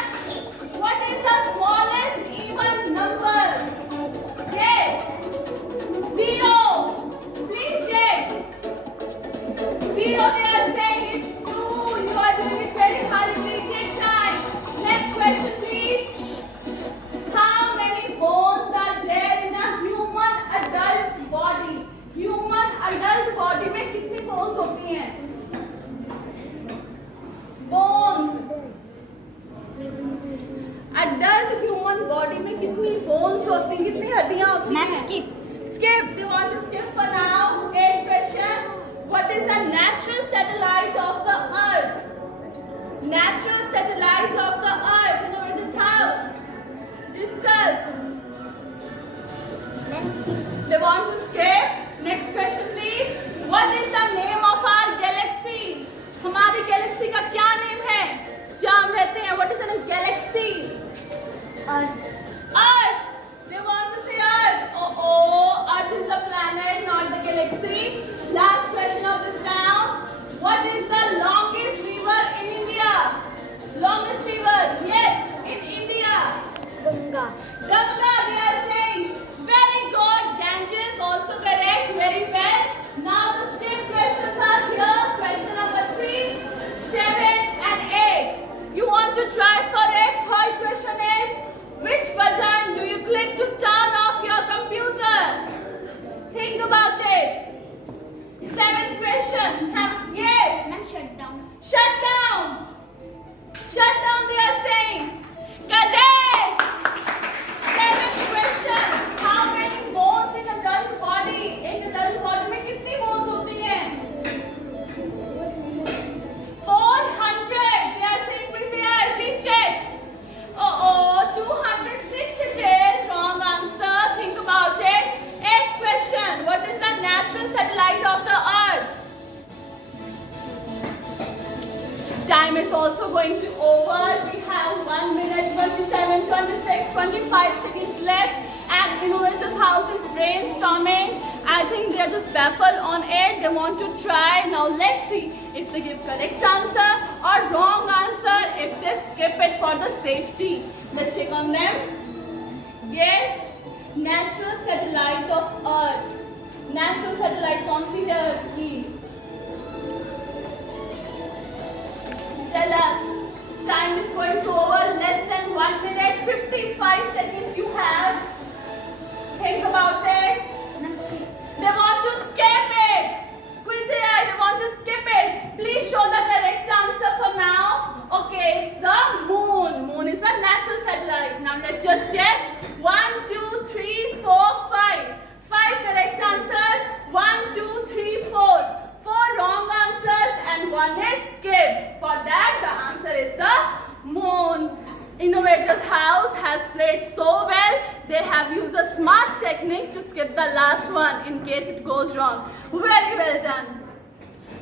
What is the smallest even number? Yes. 0. Please check. 0 they are saying. It's 2. You are doing it very hurriedly. Take time. Next question, please. How many bones are there in a human adult's body? Human adult body में कितनी bones होती हैं? Bones. Adult human body में कितनी bones होती हैं? कितनी हड्डियां होती हैं? Ma'am, skip. Skip. They want to skip for now. 8th question. What is the natural satellite of the Earth? Natural satellite of the Earth. Innovators House. Discuss. Let's skip. They want to skip. Next question, please. What is the name of our galaxy? हमारी Galaxy का क्या name है? जहाँ हम रहते हैं. What is the galaxy? Earth. Earth. They want to say Earth. Oh, Earth is a planet, not the galaxy. Last question of this round. What is the longest river in India? Longest river. Yes, in India. Ganga. Ganga, they are saying. Very good. Ganges also correct. Very well. Now the skip question Think about it. 7th question. Yes. Ma'am, shut down. Shut down. Shut down, they are saying. Correct. 7th question. How many bones in adult body? एक adult body में कितनी bones होती हैं? 400. They are saying, please check. Oh, 206 it is. Wrong answer. Think about it. 8th question. What is the natural satellite of the Earth? Time is also going to over. We have 1 minute, 27, 26, 25 seconds left. And Innovators House is brainstorming. I think they are just baffled on it. They want to try. Now let's see if they give correct answer or wrong answer, if they skip it for the safety. Let's check on them. Yes, natural satellite of Earth. Natural satellite कौन सी है Earth की? Tell us. Time is going to over. Less than 1 minute, 55 seconds you have. Think about it. Ma'am, skip. They want to skip it. Quiz AI, they want to skip it. Please show the correct answer for now. Okay, it's the moon. Moon is a natural satellite. Now let's just check. 1, 2, 3, 4, 5. 5 correct answers. 1, 2, 3, 4. 4 wrong answers and 1 is skip. For that, the answer is the moon. Innovators House has played so well. They have used a smart technique to skip the last one in case it goes wrong. Very well done.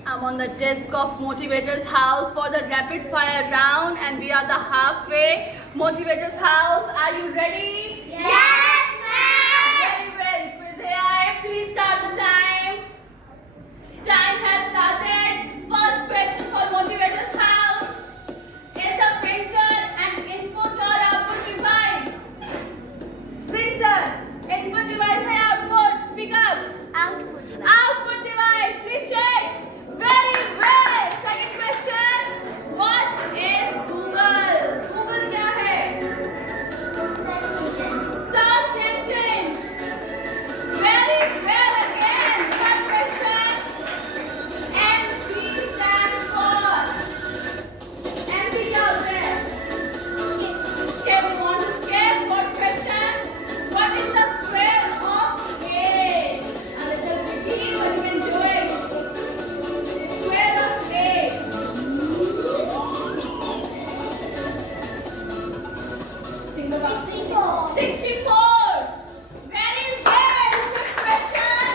I'm on the desk of Motivators House for the rapid fire round and we are the halfway. Motivators House, are you ready? Yes, ma'am. Very well. Quiz AI, please start the time. Time has started. First question for Motivators House. Is a printer an input or output device? Printer, input device है output. Speak up. Output. Output device. Please check. Very well. Second question. What is Google? Google क्या है? Search engine. Search engine. Very well again. Third question. MP stands for. MP out there. Okay, we want to skip. Fourth question. What is the square of A? A little tricky, but you can do it. Square of A. Think about 64. 64. Very well. Fifth question.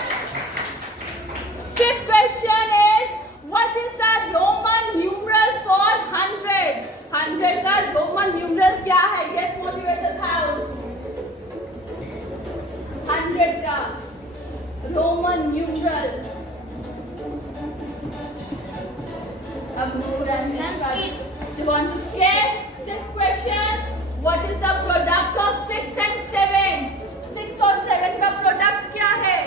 Fifth question is, what is the Roman numeral for 100? 100 का Roman numeral क्या है? Yes, Motivators House. 100 का Roman numeral. अब Noor and Nishka, they want to skip. Sixth question. What is the product of 6 and 7? 6 और 7 का product क्या है?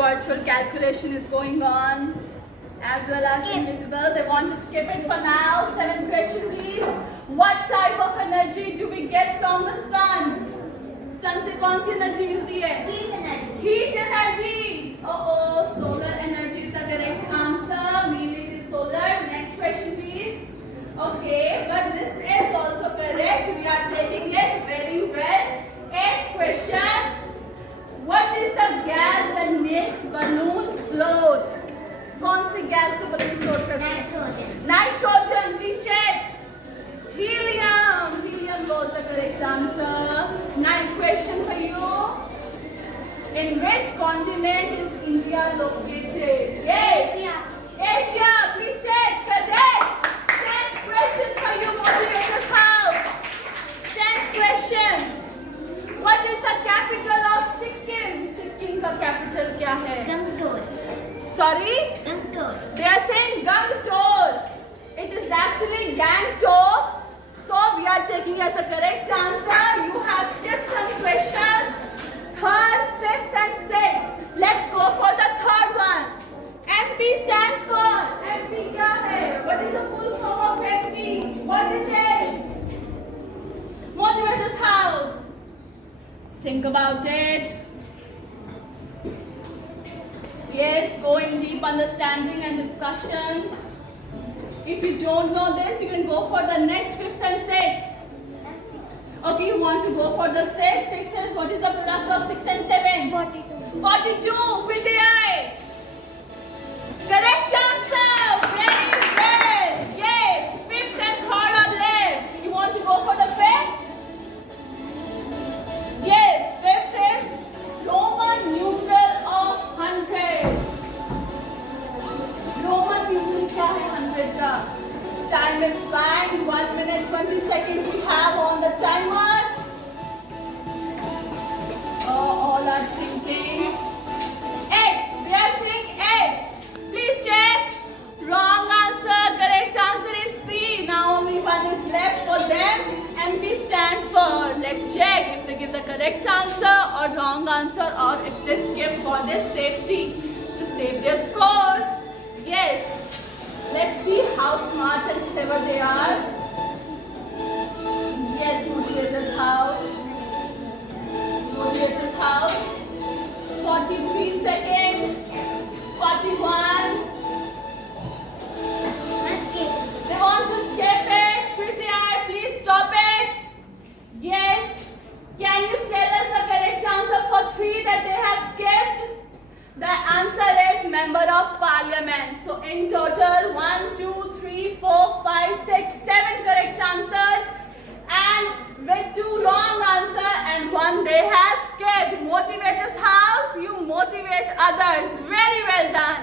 Virtual calculation is going on as well as invisible. They want to skip it for now. 7th question, please. What type of energy do we get from the sun? Sun से कौन सी energy मिलती है? Heat energy. Heat energy. Oh, solar energy is the correct answer. Mainly it is solar. Next question, please. Okay, but this is also correct. We are taking it very well. 8th question. What is the gas that makes balloon float? कौन सी gas से balloon float करती है? Nitrogen. Nitrogen, please check. Helium. Helium was the correct answer. 9th question for you. In which continent is India located? Yes. Asia. Asia, please check. Correct. 10th question for you, Motivators House. 10th question. What is the capital of Sikkim? Sikkim का capital क्या है? Gangtor. Sorry? Gangtor. They are saying Gangtor. It is actually Gangtok. So we are taking as a correct answer. You have skipped some questions. 3rd, 5th and 6th. Let's go for the 3rd one. MP stands for. MP क्या है? What is the full form of MP? What it is? Think about it. Yes, go in deep understanding and discussion. If you don't know this, you can go for the next 5th and 6th. Okay, you want to go for the 6th. 6 is what is the product of 6 and 7? 42. 42. Busy eye. Correct answer. Very well. Yes. 5th and 3rd are left. You want to go for the 5th? Yes. 5th is Roman numeral of 100. Roman numeral क्या है 100 का? Time is flying. 1 minute 20 seconds we have on the timer. Oh, all are thinking. X. We are saying X. Please check. Wrong answer. Correct answer is C. Now only one is left for them. MP stands for. Let's check if they give the correct answer or wrong answer, or if they skip for their safety to save their score. Yes. Let's see how smart and clever they are. Yes, motivator's house. Motivator's house. 43 seconds. 41. Skip. They want to skip it. Chrissy, please stop it. Yes. Can you tell us the correct answer for 3 that they have skipped? The answer is Member of Parliament. So in total 1, 2, 3, 4, 5, 6, 7 correct answers, and with 2 wrong answer and 1 they have skipped. Motivator's house, you motivate others. Very well done.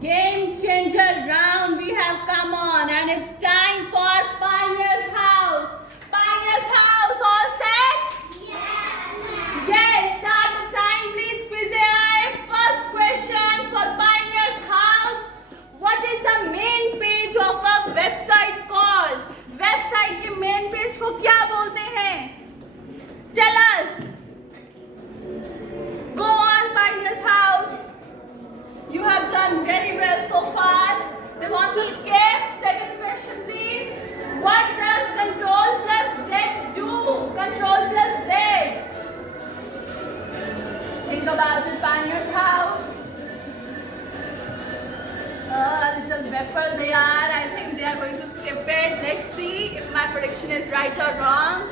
Game changer round we have come on, and it's time for Pioneer's house. Pioneer's house, all set? Yes, start the time please, Quizy. First question for Pioneer's house. What is the main page of a website called? Website के main page को क्या बोलते हैं? Tell us. Go on, Pioneer's house. You have done very well so far. They want to skip. Second question, please. What does Control plus Z do? Control plus Z. Think about it, Pioneer's house. Little baffled they are. I think they are going to skip it. Let's see if my prediction is right or wrong.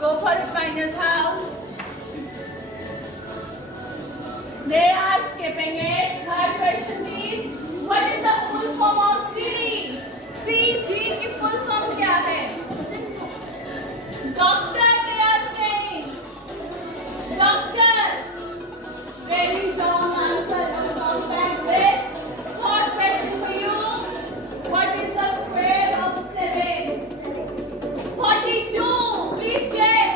Go for it, Pioneer's house. They are skipping it. Third question, please. What is the full form of CD? CD की full form क्या है? Doctor, they are saying. Doctor. Very wrong answer. Wrong back with. Fourth question for you. What is the square of 7? 42. Please check.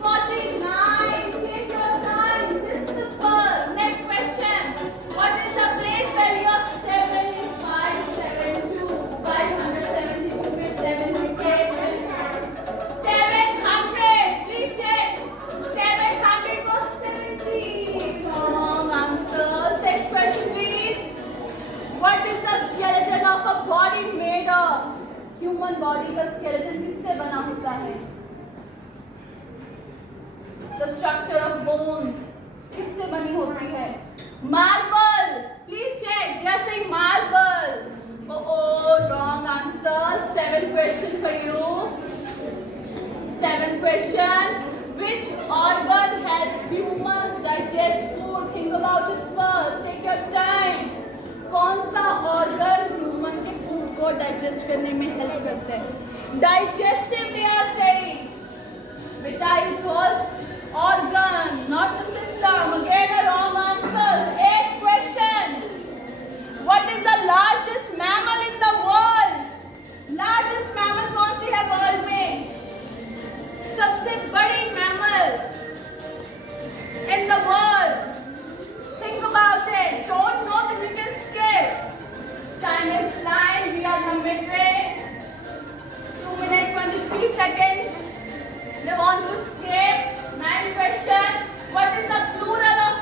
49. Take your time. Discuss first. Next question. What is the place value of 7 in 572? 572 with 7 replaces. 700. Please check. 700 was 70. Wrong answer. Sixth question, please. What is the skeleton of a body made of? Human body का skeleton किससे बना होता है? The structure of bones किससे बनी होती है? Marble. Please check. They are saying marble. Oh, wrong answer. 7th question for you. 7th question. Which organ helps humans digest food? Think about it first. Take your time. कौन सा organ human के food को digest करने में help करता है? Digestive they are saying. Beta, it was organ, not the system. Again a wrong answer. 8th question. What is the largest mammal in the world? Largest mammal कौन सी है world में? सबसे बड़ी mammal in the world. Think about it. Don't know that you can skip. Time is flying. We are in the midway. 2 minutes 23 seconds. They want to skip. 9th question. What is the plural of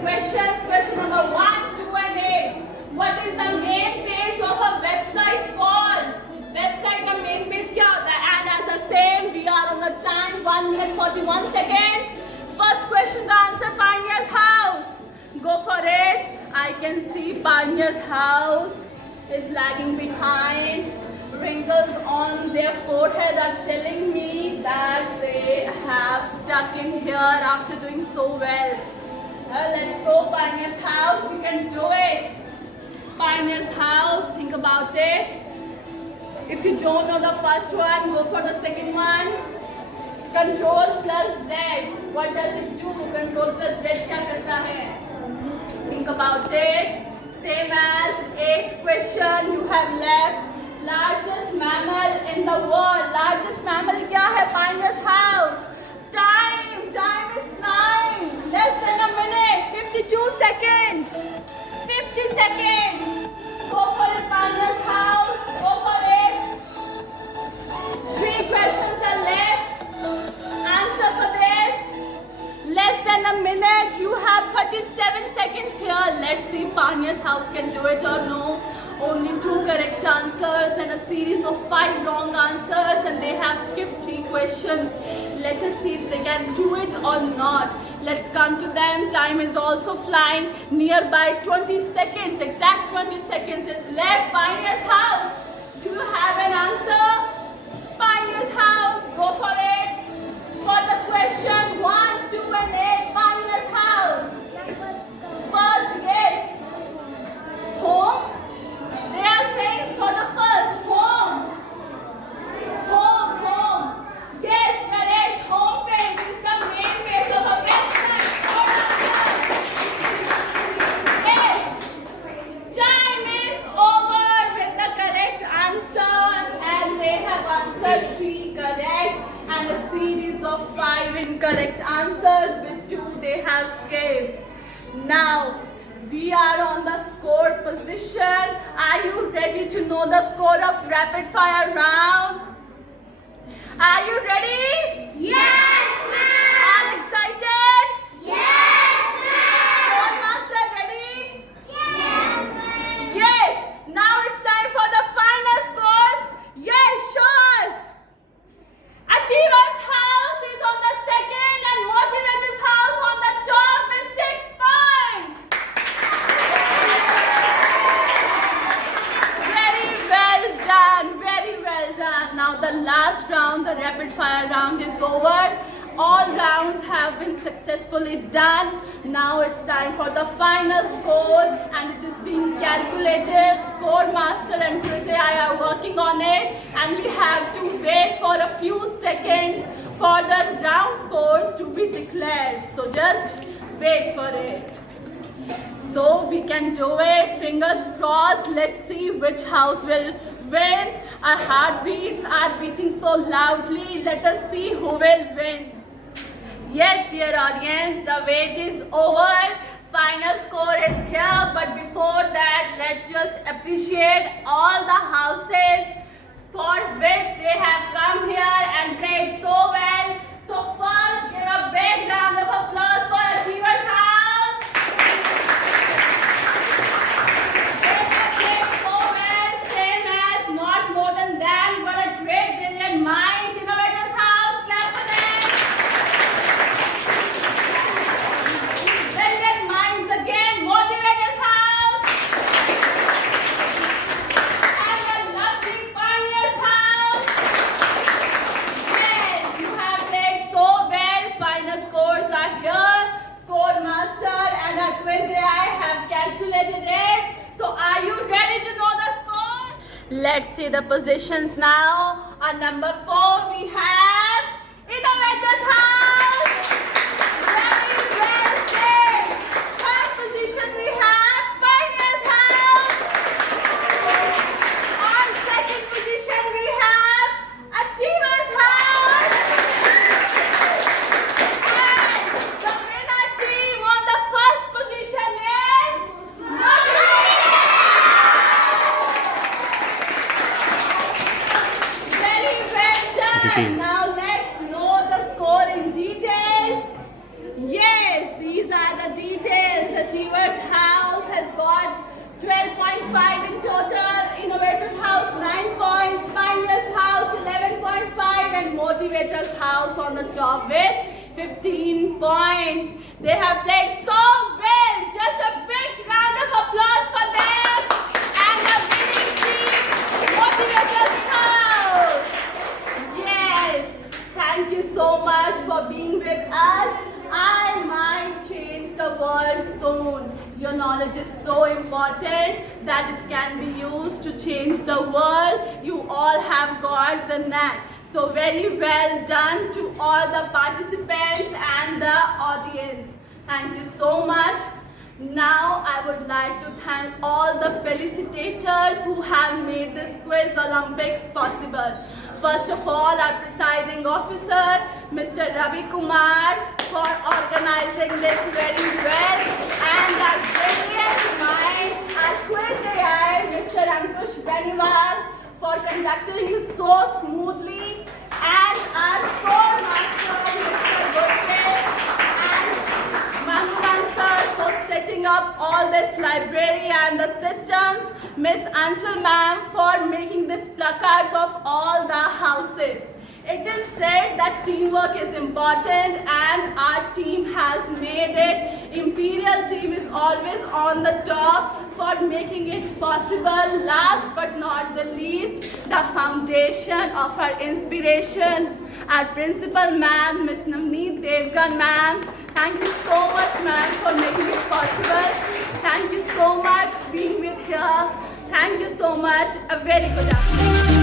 questions. Question number 1, 2 and 8. What is the main page of a website called? Website का main page क्या होता है? And as the same, we are on the time 1 minute 41 seconds. First question का answer Pioneer's House. Go for it. I can see Pioneer's House is lagging behind. Wrinkles on their forehead are telling me that they have stuck in here after doing so well. Let's go Pioneer's House. You can do it. Pioneer's House. Think about it. If you don't know the first one, go for the second one. Control plus Z. What does it do? Control plus Z क्या करता है? Think about it. Same as 8th question you have left. Largest mammal in the world. Largest mammal क्या है? Pioneer's House. Time. Time is flying. Less than a minute. 52 seconds. 50 seconds. Go for it, Pioneer's House. Go for it. 3 questions are left. Answer for this. Less than a minute. You have 37 seconds here. Let's see if Pioneer's House can do it or no. Only 2 correct answers and a series of 5 wrong answers, and they have skipped 3 questions. Let us see if they can do it or not. Let's come to them. Time is also flying. Nearby 20 seconds. Exact 20 seconds is left. Pioneer's House. Do you have an answer? Pioneer's House. Go for it. For the question 1, 2 and 8. Pioneer's House. First, yes. Home. They are saying for the first, home. Home, home. Yes, correct. Home page is the main page of a website. Yes. Time is over with the correct answer, and they have answered 3 correct and a series of 5 incorrect answers. With 2 they have skipped. Now we are on the score position. Are you ready to know the score of rapid fire round? Are you ready? Yes, ma'am. All excited? Yes, ma'am. Score master ready? Yes, ma'am. Yes. Now it's time for the final scores. Yes, show us. Achiever's House is on the second and Motivator's House on the top with 6 points. Very well done. Very well done. Now the last round, the rapid fire round is over. All rounds have been successfully done. Now it's time for the final score, and it is being calculated. Score master and Chris AI are working on it, and we have to wait for a few seconds for the round scores to be declared. So just wait for it. So we can do it. Fingers crossed. Let's see which house will win. Our heartbeats are beating so loudly. Let us see who will win. Yes, dear audience, the wait is over. Final score is here. But before that, let's just appreciate all the houses for which they have come here and played so well. So first, give a big round of applause for Achiever's House. They have played so well, same as not more than that, but a great brilliant minds. Innovator's House, clap for them. Brilliant minds again. Motivator's House. And the lovely Pioneer's House. Yes, you have played so well. Final scores are here. Score master and our quiz AI have calculated it. So are you ready to know the score? Let's see the positions now. On number 4 we have Innovator's House. Very well played. Third position we have Pioneer's House. On second position we have Achiever's House. And the winner team on the first position is Very well done. Now let's know the score in details. Yes, these are the details. Achievers House has got 12.5 in total, Innovators House 9 points, Pioneers House 11.5 and Motivators House on the top with 15 points. They have played so well. Just a big round of applause for them. And the winning team, Motivators House. Yes, thank you so much for being with us. I might change the world soon. Your knowledge is so important that it can be used to change the world. You all have got the knack. So very well done to all the participants and the audience. Thank you so much. Now I would like to thank all the felicitators who have made this Quiz Olympics possible. First of all, our presiding officer, Mr. Ravi Kumar, for organizing this very well, and our brilliant mind, our quiz AI, Mr. Ankush Beniwal, for conducting it so smoothly, and our score master, Mr. Gupte, and Manuran sir for setting up all this library and the systems, Miss Anchal ma'am for making these placards of all the houses. It is said that teamwork is important and our team has made it. Imperial team is always on the top for making it possible. Last but not the least, the foundation of our inspiration, our principal ma'am, Miss Navneet Devgan ma'am. Thank you so much ma'am for making it possible. Thank you so much being with here. Thank you so much. A very good afternoon.